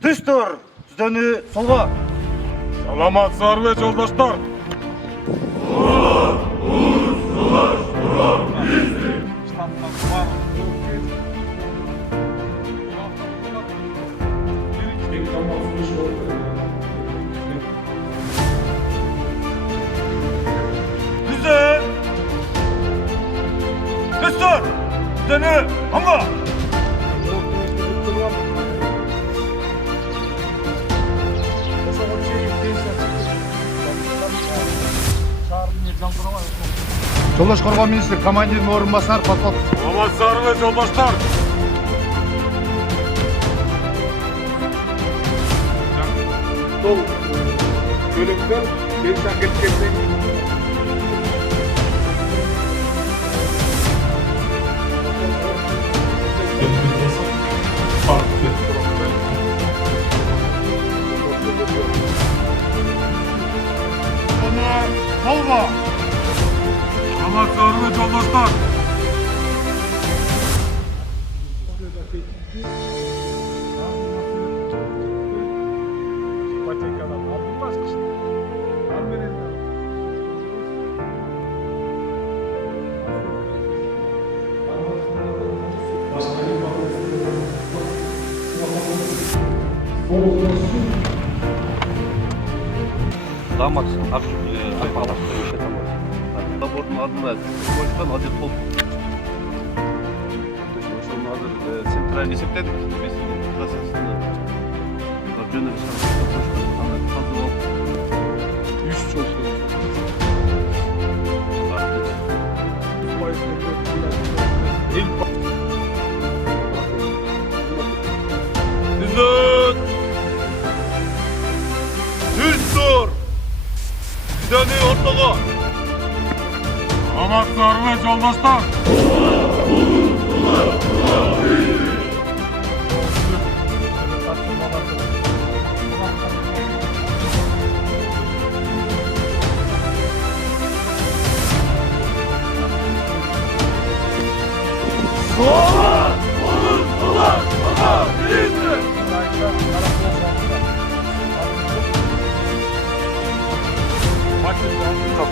Тыштыр, түздөнү солға. Саламатсыздарбы жолдоштор? Түздөн! Тыштыр, түздөнү аңға. Жолдош коргоо министри командирдин орун басары подполк. Саламатсыздарбы жолдоштор? Сол бөлүмдөр бельсан келип келсең. Солға. Саламатсыздарбы жолдоштор? Дамат Акбалов еще там. Забордың алдында қойышқан азер толып. Ошоны азыр центральный есептедик. Меселе трассасында жөнөп қойышқан. Аны қазып алып 3 жол Түстөр, түздөнү ортого. Саламатсыздарбы жолдоштор?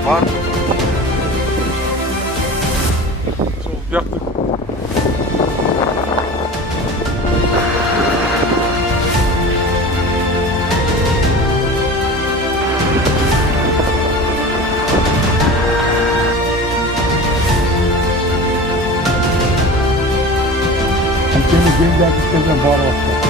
Бар. Яқты. Ülkemiz yeniden sistemden bağlı olsun.